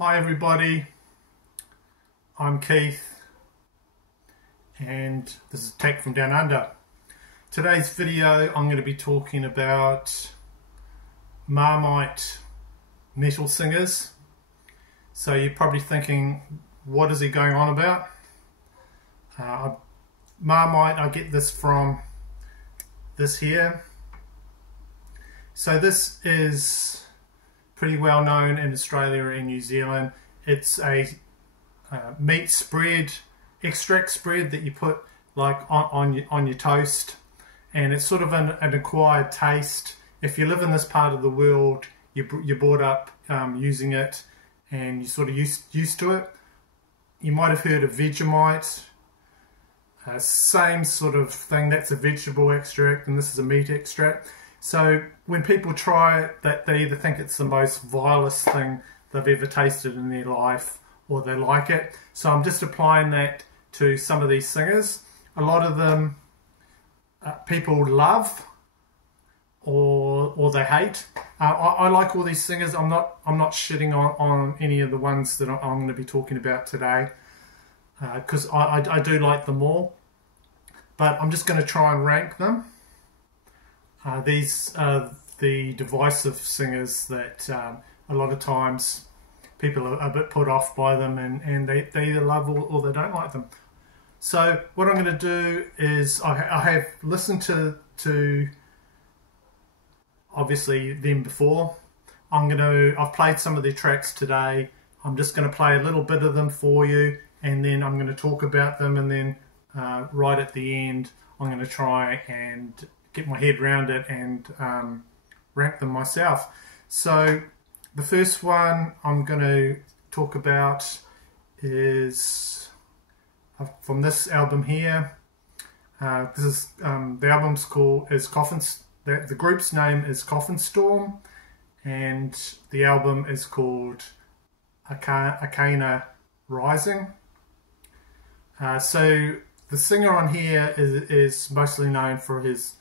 Hi everybody, I'm Keith and this is Tech from Down Under. Today's video I'm going to be talking about Marmite metal singers. So you're probably thinking, what is he going on about? Marmite, I get this from this here. So this is pretty well known in Australia and New Zealand. It's a meat spread, extract spread that you put like on your toast, and it's sort of an acquired taste. If you live in this part of the world, you're brought up using it, and you're sort of used to it. You might have heard of Vegemite, same sort of thing. That's a vegetable extract, and this is a meat extract. So when people try it, they either think it's the most vilest thing they've ever tasted in their life, or they like it. So I'm just applying that to some of these singers. A lot of them people love or they hate. I like all these singers. I'm not shitting on any of the ones that I'm going to be talking about today, because I do like them all. But I'm just going to try and rank them. These are the divisive singers that a lot of times people are a bit put off by them, and they either love or they don't like them. So what I'm going to do is I have listened to obviously them before. I've played some of their tracks today. I'm just going to play a little bit of them for you, and then I'm going to talk about them, and then right at the end I'm going to try and get my head around it and rank them myself. So the first one I'm going to talk about is from this album here. This is the album's is Coffin. The group's name is Coffin Storm, and the album is called Arcana Rising. So the singer on here is mostly known for his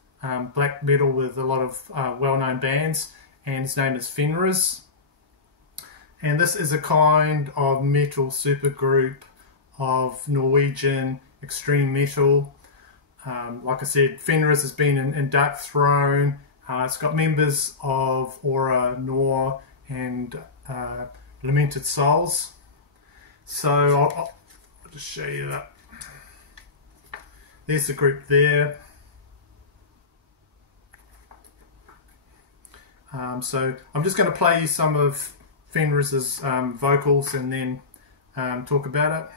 black metal with a lot of well-known bands, and his name is Fenriz. And this is a kind of metal supergroup of Norwegian extreme metal. Like I said, Fenriz has been in Dark Throne. It's got members of Aura, Nor, and Lamented Souls. So I'll just show you that. There's the group there. So I'm just going to play you some of Fenriz's vocals and then talk about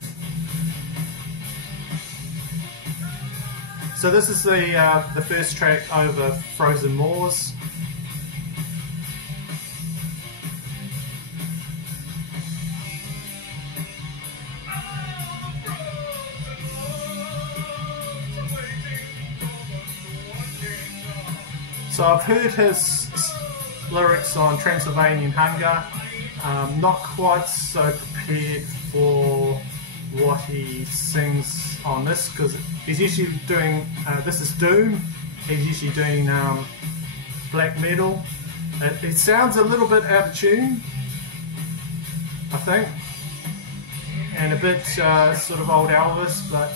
it. So this is the first track, Over Frozen Moors. So I've heard his lyrics on Transylvanian Hunger. Not quite so prepared for what he sings on this, because he's usually doing, this is Doom, he's usually doing black metal. It sounds a little bit out of tune, I think, and a bit sort of old Elvis, but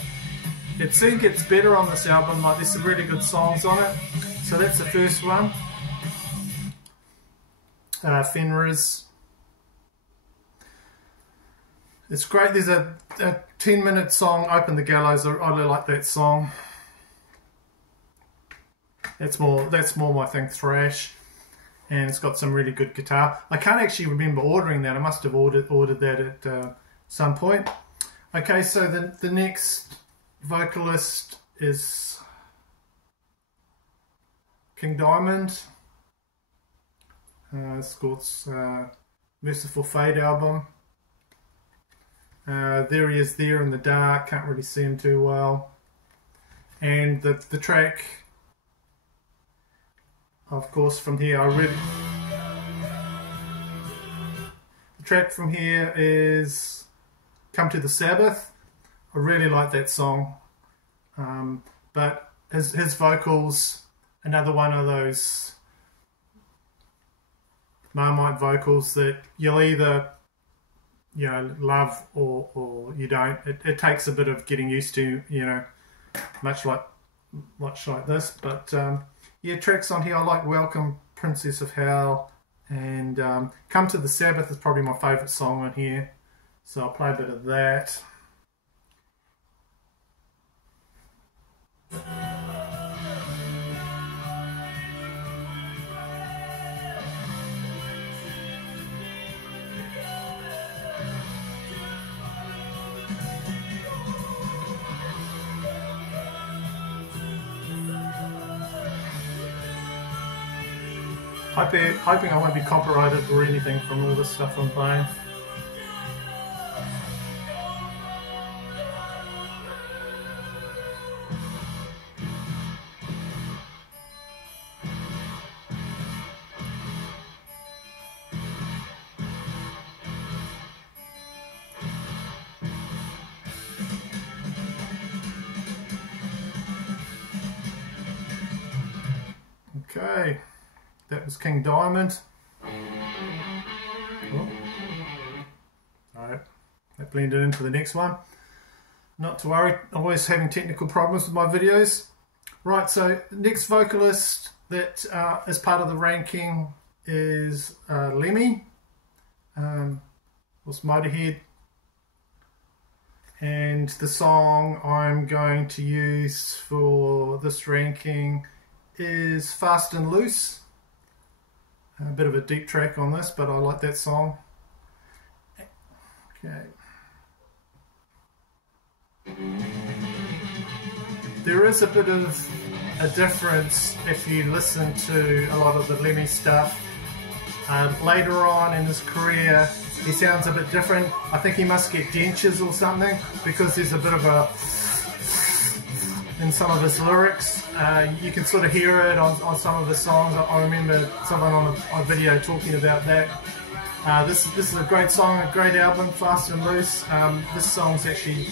it soon gets better on this album. Like, there's some really good songs on it. So that's the first one, Fenriz. It's great. There's a 10-minute song, Open the Gallows. I really like that song. That's more my thing, thrash, and it's got some really good guitar. I can't actually remember ordering that. I must have ordered that at some point. Okay, so the next vocalist is King Diamond. It's called Merciful Fate album. There he is there in the dark, can't really see him too well. And the track, of course, from here, the track from here is Come to the Sabbath. I really like that song. But his vocals, another one of those Marmite vocals that you'll either, you know, love or you don't. It takes a bit of getting used to, you know, much like this. But yeah, tracks on here I like Welcome, Princess of Hell, and Come to the Sabbath is probably my favourite song on here, so I'll play a bit of that. Hoping I won't be copyrighted or anything from all this stuff I'm playing. Okay. That was King Diamond. Oh. Alright, that blended into the next one. Not to worry, always having technical problems with my videos. Right, so next vocalist that is part of the ranking is Lemmy. Was Motorhead. And the song I'm going to use for this ranking is Fast and Loose. A bit of a deep track on this, but I like that song. Okay. There is a bit of a difference if you listen to a lot of the Lemmy stuff. Later on in his career, he sounds a bit different. I think he must get dentures or something, because there's a bit of a in some of his lyrics. You can sort of hear it on some of the songs. I remember someone on a video talking about that. This is a great song, a great album, Fast and Loose. This song's actually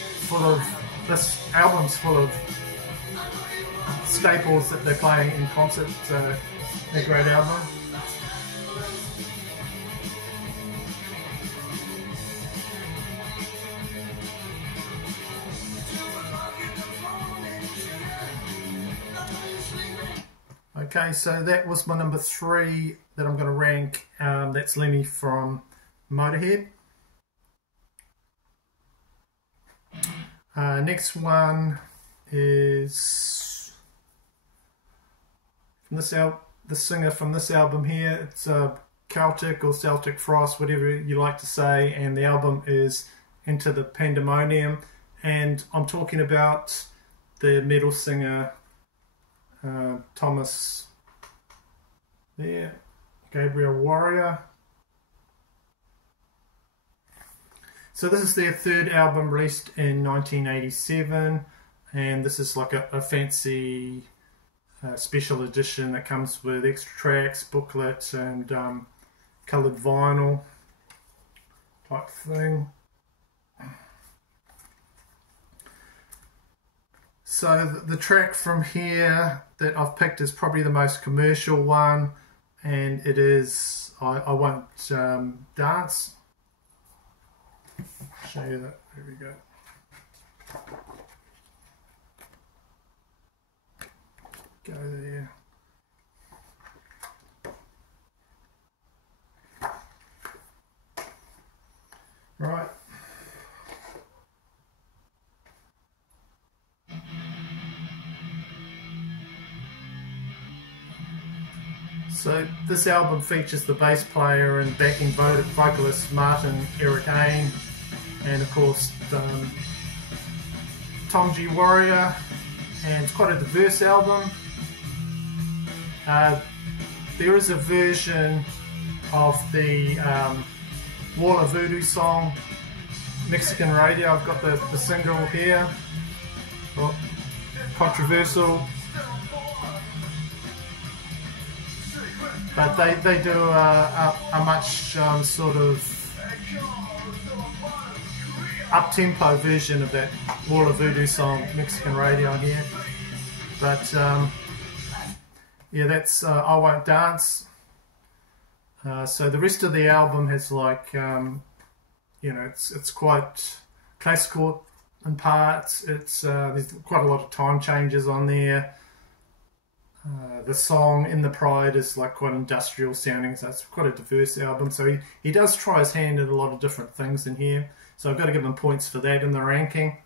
this album's full of staples that they're playing in concert, so a great album. Okay, so that was my number 3 that I'm going to rank. That's Lemmy from Motorhead. Next one is from the singer from this album here. It's Celtic or Celtic Frost, whatever you like to say, and the album is Into the Pandemonium. And I'm talking about the metal singer Thomas there, Gabriel Warrior. So this is their 3rd album, released in 1987, and this is like a fancy special edition that comes with extra tracks, booklet, and coloured vinyl type thing. So the track from here that I've picked is probably the most commercial one, and it is I Won't Dance. Show you that. There we go. Go there. Right. So this album features the bass player and backing vocalist Martin Eric Ain, and of course Tom G. Warrior, and it's quite a diverse album. There is a version of the Wall of Voodoo song, Mexican Radio. I've got the single here. Well, controversial, but they do a much sort of up-tempo version of that Wall of Voodoo song, Mexican Radio, here. But yeah, that's I Won't Dance. So the rest of the album has like, you know, it's quite classical in parts. It's there's quite a lot of time changes on there. The song In the Pride is like quite industrial sounding, so it's quite a diverse album. So he does try his hand at a lot of different things in here. So I've got to give him points for that in the ranking.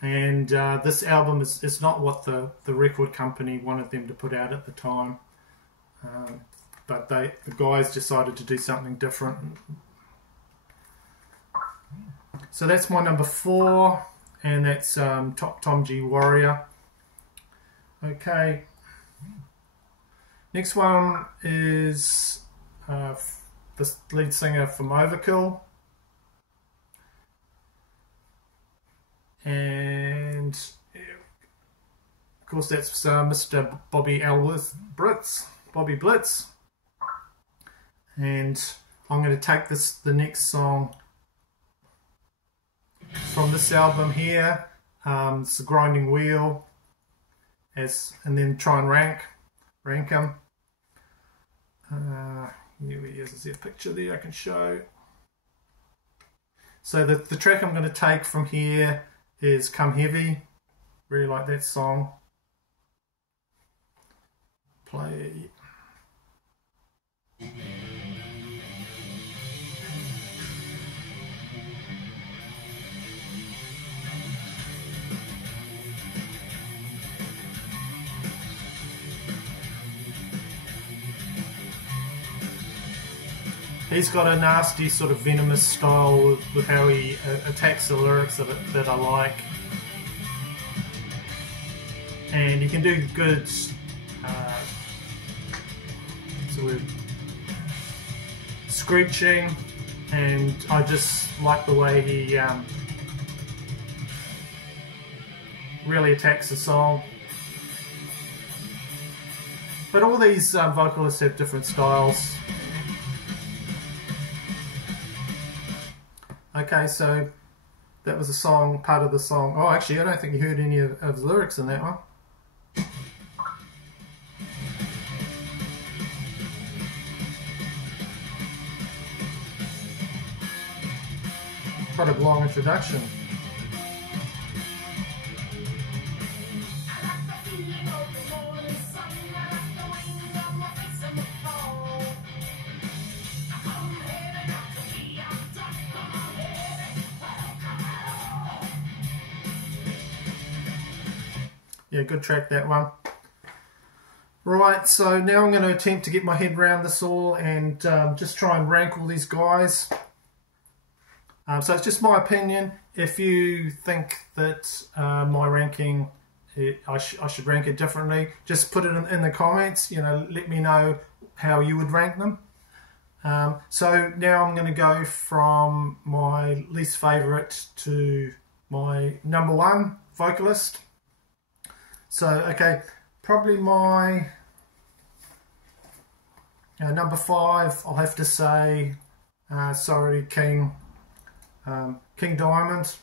And this album is not what the record company wanted them to put out at the time. But the guys decided to do something different. So that's my number 4, and that's Tom G. Warrior. Okay. Next one is the lead singer from Overkill. And of course that's Mr. Bobby Blitz. And I'm going to take the next song from this album here. It's The Grinding Wheel, and then try and rank them. Here he is. Is there a picture there I can show? So the track I'm going to take from here is Come Heavy. Really like that song. Play. He's got a nasty sort of venomous style with how he attacks the lyrics that I like. And he can do good sort of screeching, and I just like the way he really attacks the song. But all these vocalists have different styles. Okay, so that was a song, part of the song. Oh, actually, I don't think you heard any of the lyrics in that one. Quite a long introduction. Yeah, good track, that one. Right, so now I'm going to attempt to get my head around this all and just try and rank all these guys. So it's just my opinion. If you think that my ranking, I should rank it differently, just put it in the comments. You know, let me know how you would rank them. So now I'm going to go from my least favourite to my number 1 vocalist. So, okay, probably my number 5, I'll have to say, sorry, King Diamond.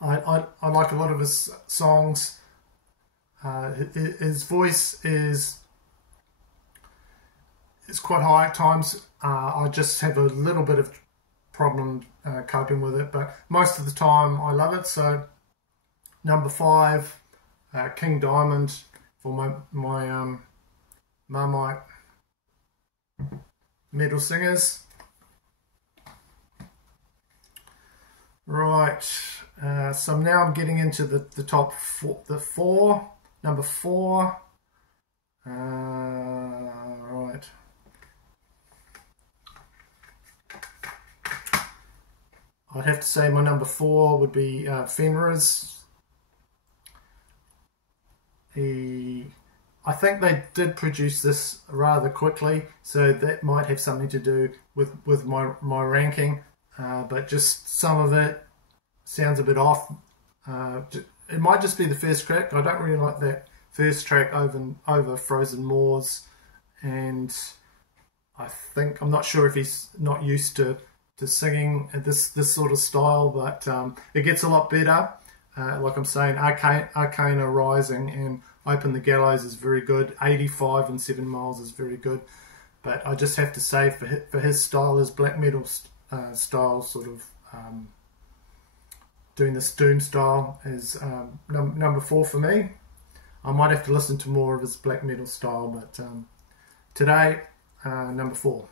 I like a lot of his songs. His voice is quite high at times. I just have a little bit of problem coping with it, but most of the time I love it. So, number 5. King Diamond for my Marmite metal singers. Right, so now I'm getting into the top 4, number 4. Right. I'd have to say my number 4 would be Fenrir's. I think they did produce this rather quickly, so that might have something to do with my ranking, but just some of it sounds a bit off. It might just be the first track. I don't really like that first track over Frozen Moors, and I'm not sure if he's not used to singing this sort of style, but it gets a lot better. Like I'm saying, Arcana Rising and Open the Gallows is very good. 85 and 7 Miles is very good. but I just have to say for his style, his black metal style, sort of doing this doom style, is number 4 for me. I might have to listen to more of his black metal style, but today, number 4,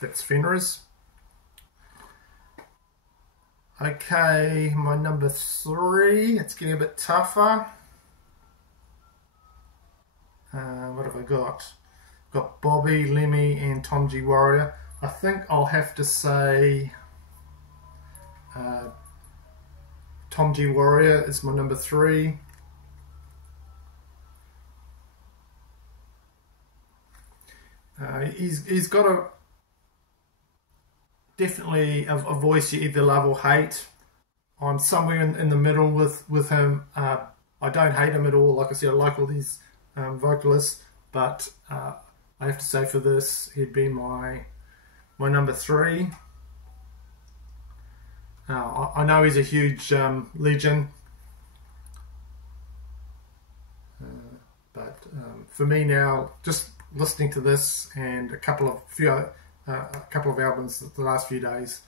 that's Fenris. Okay, my number 3, it's getting a bit tougher. What have I got? I've got Bobby, Lemmy and Tom G Warrior. I think I'll have to say Tom G Warrior is my number 3. He's got definitely a voice you either love or hate. I'm somewhere in the middle with him. I don't hate him at all. Like I said, I like all these vocalists, but I have to say for this, he'd be my number 3. I know he's a huge legend, but for me now, just listening to this and a couple of albums the last few days,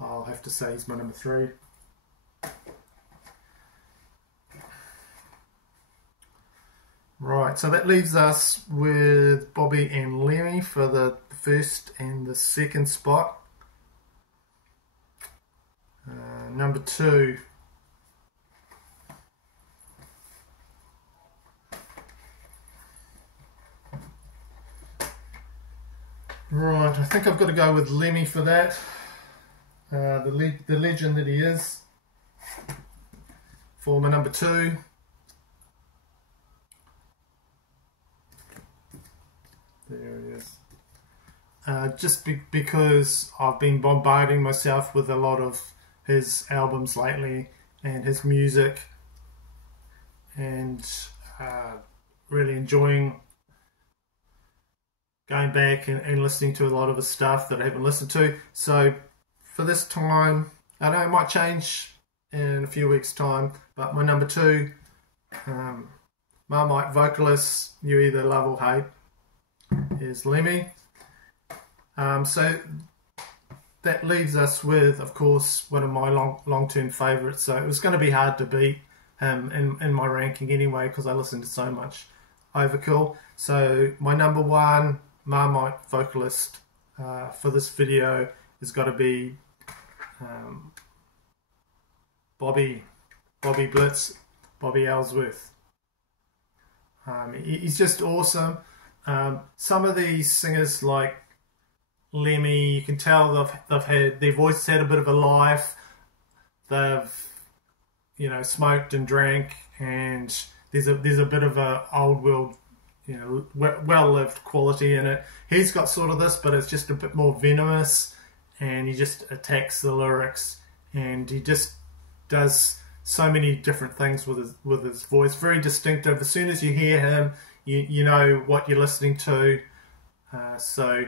I'll have to say he's my number 3. Right, so that leaves us with Bobby and Lemmy for the first and the second spot. Number 2. Right, I think I've got to go with Lemmy for that. The legend that he is. For my number 2. There he is. Just because I've been bombarding myself with a lot of his albums lately and his music, and really enjoying going back and listening to a lot of his stuff that I haven't listened to. So for this time, I know it might change in a few weeks' time, but my number 2, Marmite vocalist you either love or hate, is Lemmy. So that leaves us with, of course, one of my long-term favourites. So it was going to be hard to beat in my ranking anyway, because I listened to so much Overkill. So my number 1 Marmite vocalist for this video has got to be Bobby Blitz, Bobby Ellsworth. He's just awesome. Some of these singers like Lemmy, you can tell they've had their voices had a bit of a life. They've, you know, smoked and drank, and there's a bit of a old world, you know, well-lived quality in it. He's got sort of this, but it's just a bit more venomous, and he just attacks the lyrics, and he just does so many different things with his voice. Very distinctive. As soon as you hear him, you know what you're listening to. So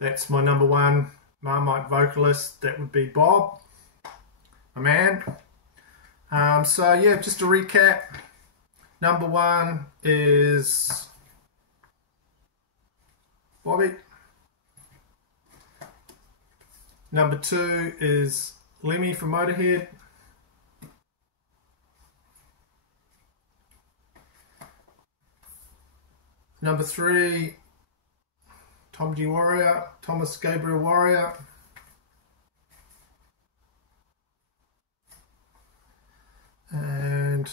that's my number 1 Marmite vocalist. That would be Bob, my man. So yeah, just to recap, number 1 is Bobby. Number 2 is Lemmy from Motorhead. Number 3, Tom G Warrior, Thomas Gabriel Warrior. And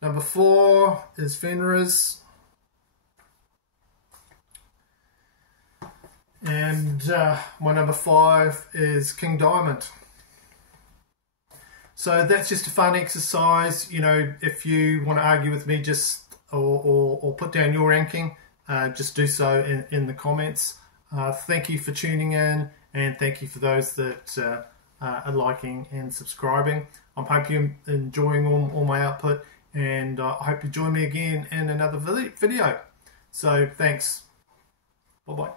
number 4 is Fenris. And my number 5 is King Diamond. So that's just a fun exercise. You know, if you want to argue with me, just or put down your ranking, just do so in the comments. Thank you for tuning in, and thank you for those that are liking and subscribing. I hope you're enjoying all my output, and I hope you join me again in another video. So thanks. Bye-bye.